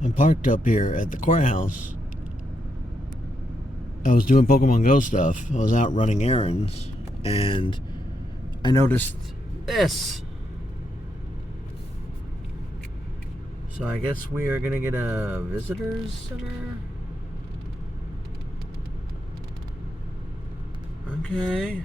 I'm parked up here at the courthouse. I was doing Pokemon Go stuff. I was out running errands, and I noticed this. So I guess we are gonna get a visitors center. Okay.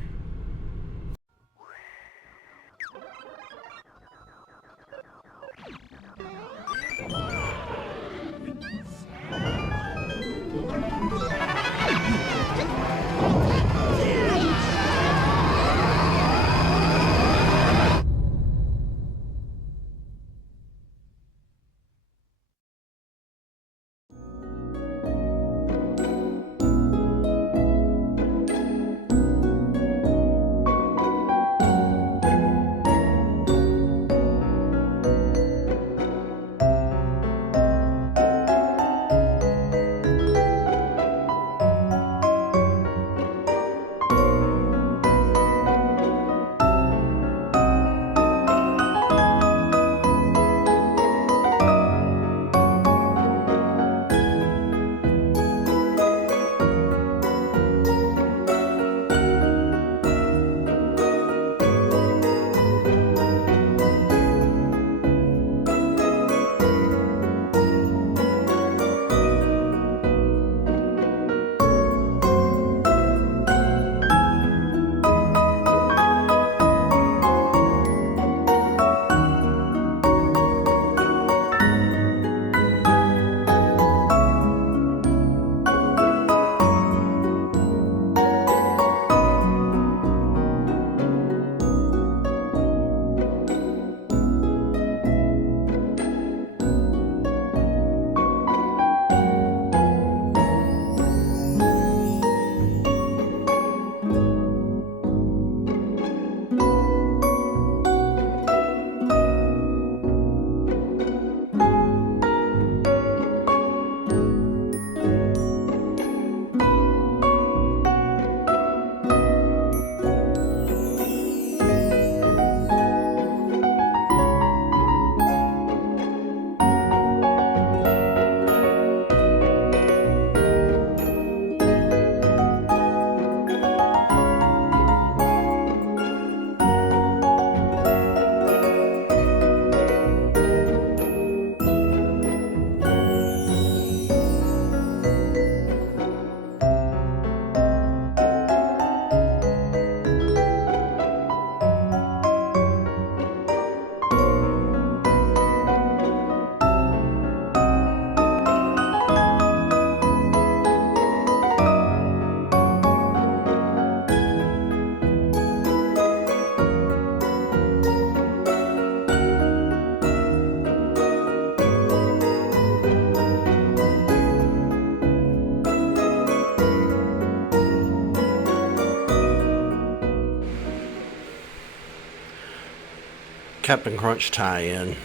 Captain Crunch tie-in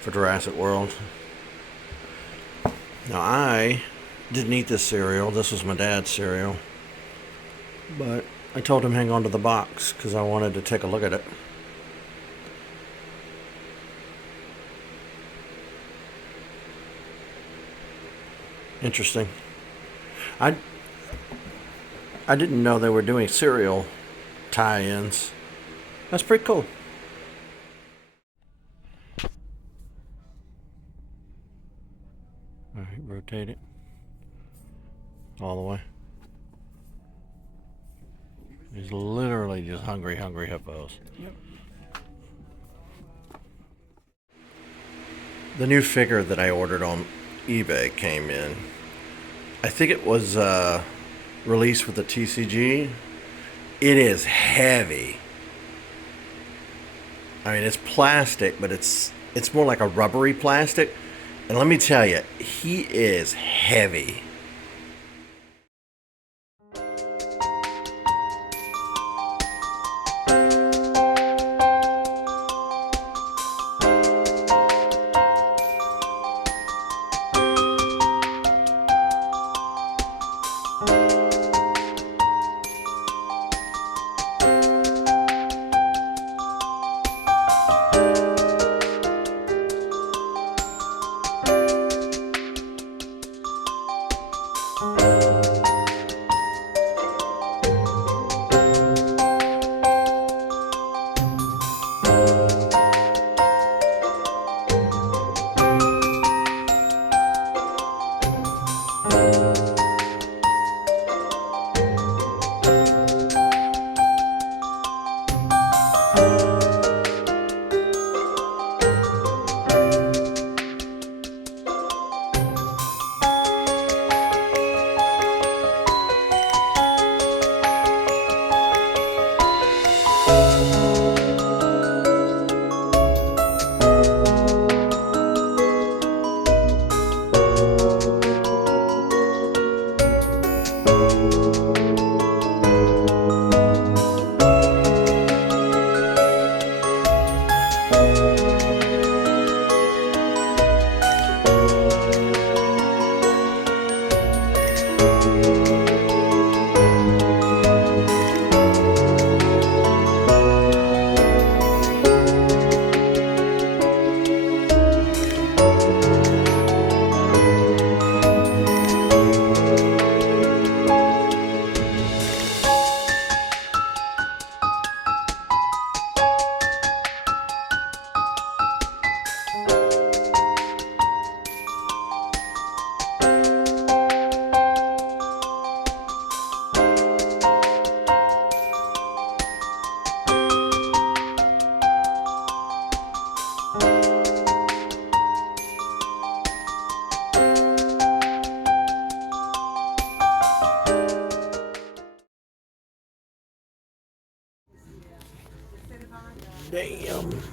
for Jurassic World. Now I didn't eat this cereal. This was my dad's cereal. But I told him hang on to the box because I wanted to take a look at it. Interesting. I didn't know they were doing cereal tie-ins. That's pretty cool. Alright, rotate it all the way. He's literally just hungry hippos. Yep. The new figure that I ordered on eBay came in. I think it was released with the TCG. It is heavy. I mean, it's plastic, but it's more like a rubbery plastic. And let me tell you, he is heavy.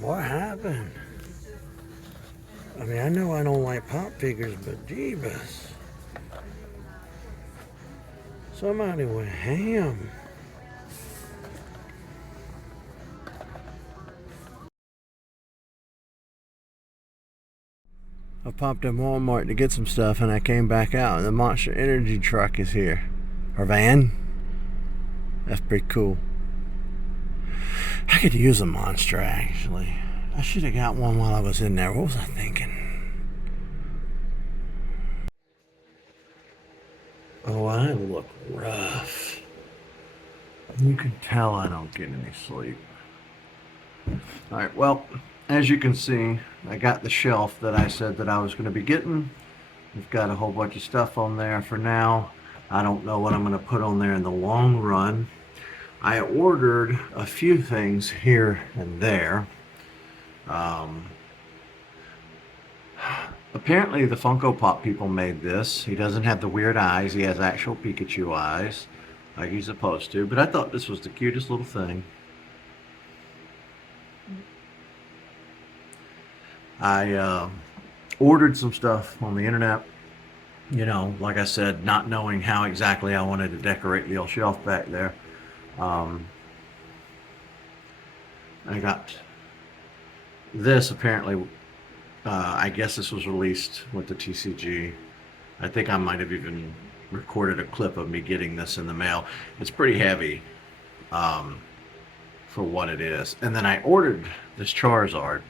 What happened? I mean, I know I don't like pop figures, but jeebus. Somebody went ham. I popped in Walmart to get some stuff and I came back out and the Monster Energy truck is here. Or van. That's pretty cool. I could use a Monster actually. I should have got one while I was in there. What was I thinking? Oh, I look rough. You can tell I don't get any sleep. Alright, well, as you can see, I got the shelf that I said that I was going to be getting. We've got a whole bunch of stuff on there for now. I don't know what I'm going to put on there in the long run. I ordered a few things here and there. Apparently the Funko Pop people made this. He doesn't have the weird eyes. He has actual Pikachu eyes, like he's supposed to. But I thought this was the cutest little thing. I ordered some stuff on the internet. You know, like I said, not knowing how exactly I wanted to decorate the old shelf back there. I got this apparently. I guess this was released with the TCG. I think I might have even recorded a clip of me getting this in the mail. It's pretty heavy for what it is. And then I ordered this Charizard.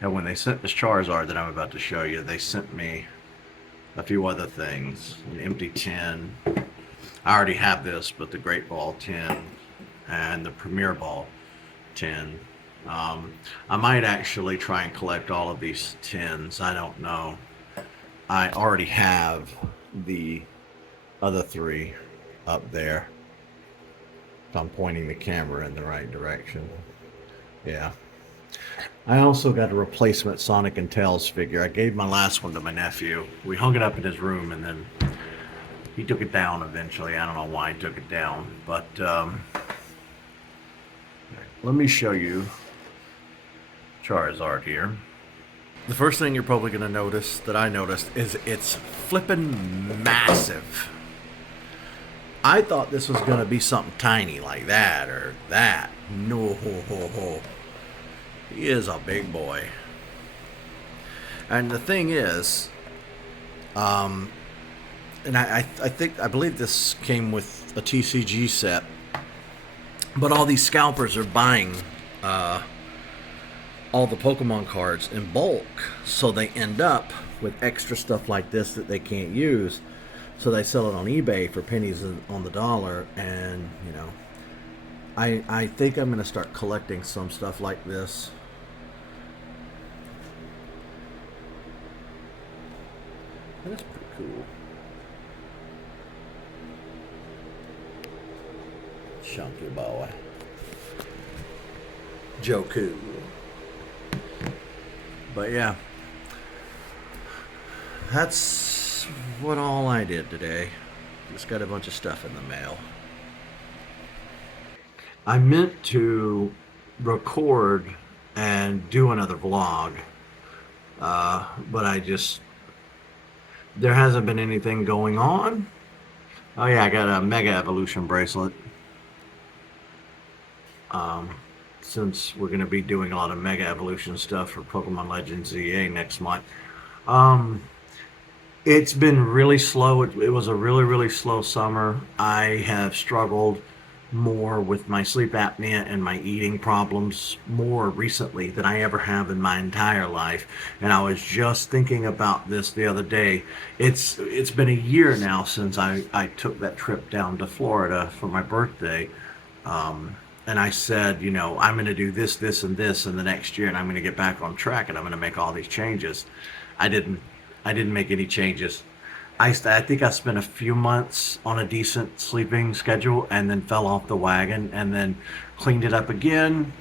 And when they sent this Charizard that I'm about to show you, they sent me a few other things. An empty tin. I already have this, but the Great Ball tin and the Premier Ball tin. I might actually try and collect all of these tins. I don't know. I already have the other three up there. If I'm pointing the camera in the right direction. Yeah. I also got a replacement Sonic and Tails figure. I gave my last one to my nephew. We hung it up in his room and then he took it down eventually. I don't know why he took it down, but let me show you Charizard here. The first thing you're probably going to notice that I noticed is it's flippin' massive. I thought this was going to be something tiny like that or that. No, ho, ho, ho. He is a big boy. And the thing is, and I believe this came with a TCG set, but all these scalpers are buying all the Pokemon cards in bulk, so they end up with extra stuff like this that they can't use. So they sell it on eBay for pennies on the dollar, and you know, I think I'm gonna start collecting some stuff like this. That's pretty cool. Chunky boy. Joku. But yeah, that's what all I did today. Just got a bunch of stuff in the mail. I meant to record and do another vlog, but there hasn't been anything going on. Oh yeah, I got a Mega Evolution bracelet. Since we're going to be doing a lot of Mega Evolution stuff for Pokemon Legends ZA next month. It's been really slow. It was a really, really slow summer. I have struggled more with my sleep apnea and my eating problems more recently than I ever have in my entire life. And I was just thinking about this the other day. It's been a year now since I took that trip down to Florida for my birthday. And I said, you know, I'm going to do this, this, and this in the next year, and I'm going to get back on track, and I'm going to make all these changes. I didn't make any changes. I think I spent a few months on a decent sleeping schedule and then fell off the wagon and then cleaned it up again.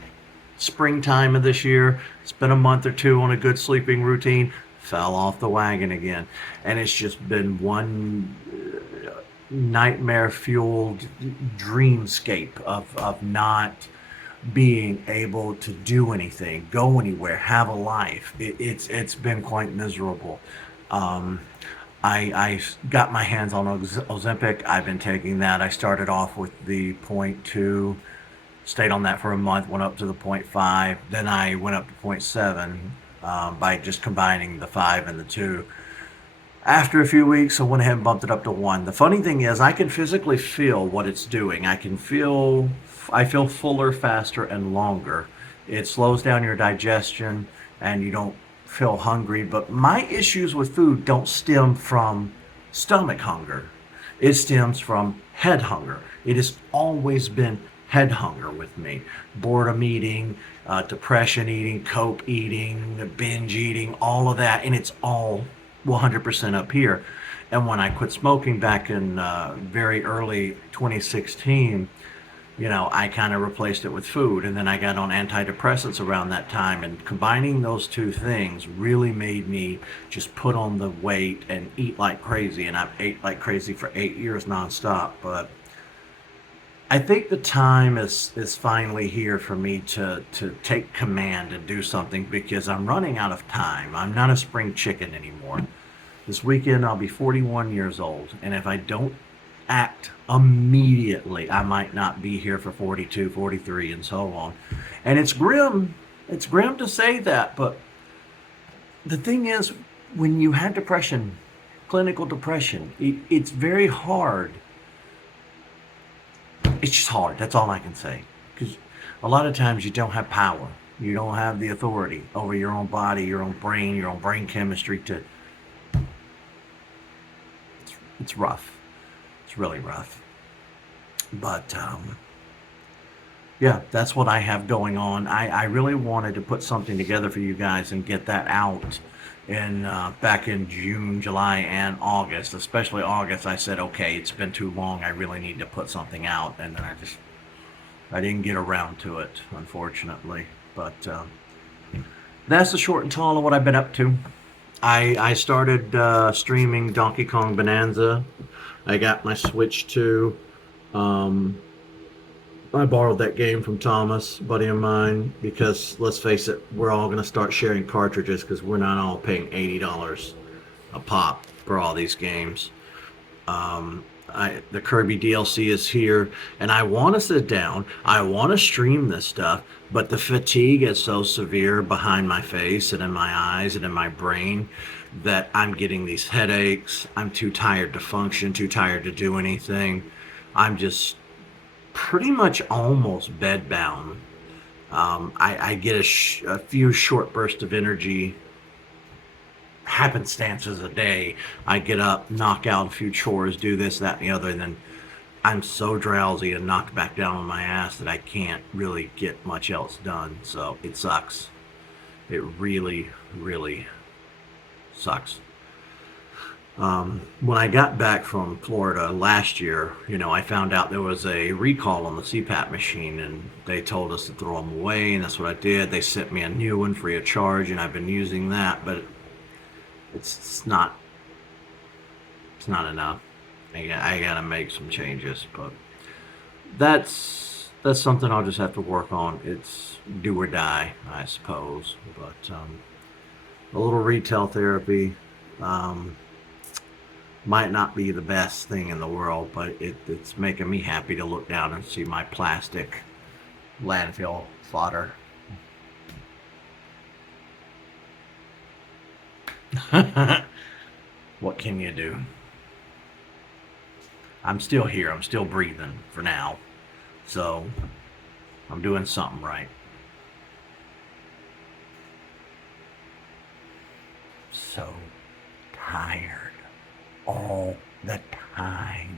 Springtime of this year, spent a month or two on a good sleeping routine, fell off the wagon again. And it's just been one nightmare fueled dreamscape of not being able to do anything, go anywhere, have a life. It's been quite miserable. Um, I got my hands on Ozempic. I've been taking that. I started off with the point 0.2, stayed on that for a month, went up to the point 0.5, then I went up to point 0.7 by just combining the 5 and the 2. After a few weeks, I went ahead and bumped it up to 1. The funny thing is, I can physically feel what it's doing. I feel fuller, faster, and longer. It slows down your digestion, and you don't feel hungry. But my issues with food don't stem from stomach hunger. It stems from head hunger. It has always been head hunger with me. Boredom eating, depression eating, cope eating, binge eating, all of that. And it's all 100% up here. And when I quit smoking back in very early 2016, I kind of replaced it with food. And then I got on antidepressants around that time. And combining those two things really made me just put on the weight and eat like crazy. And I've ate like crazy for 8 years nonstop. But I think the time is finally here for me to take command and do something because I'm running out of time. I'm not a spring chicken anymore. This weekend I'll be 41 years old, and if I don't act immediately, I might not be here for 42, 43, and so on. And it's grim. It's grim to say that, but the thing is, when you had depression, clinical depression, it's very hard. It's just hard. That's all I can say. Because a lot of times you don't have power. You don't have the authority over your own body, your own brain chemistry to. It's rough. It's really rough. But yeah, that's what I have going on. I really wanted to put something together for you guys and get that out in back in June, July, and August. Especially August, I said, okay, it's been too long. I really need to put something out, and then I didn't get around to it, unfortunately. But that's the short and tall of what I've been up to. I started streaming Donkey Kong Bonanza. I got my Switch 2. I borrowed that game from Thomas, a buddy of mine, because let's face it, we're all going to start sharing cartridges because we're not all paying $80 a pop for all these games. The Kirby DLC is here, and I want to sit down. I want to stream this stuff, but the fatigue is so severe behind my face and in my eyes and in my brain that I'm getting these headaches. I'm too tired to function, too tired to do anything. I'm just pretty much almost bedbound. I get a few short bursts of energy, happenstances a day. I get up, knock out a few chores, do this, that, and the other, and then I'm so drowsy and knocked back down on my ass that I can't really get much else done. So it sucks. It really, really sucks. When I got back from Florida last year, I found out there was a recall on the CPAP machine, and they told us to throw them away, and that's what I did. They sent me a new one free of charge, and I've been using that, but it's not enough. I gotta make some changes, but that's something I'll just have to work on. It's do or die, I suppose. But a little retail therapy. Might not be the best thing in the world, but it's making me happy to look down and see my plastic landfill fodder. What can you do? I'm still here. I'm still breathing for now. So I'm doing something right. So tired all the time.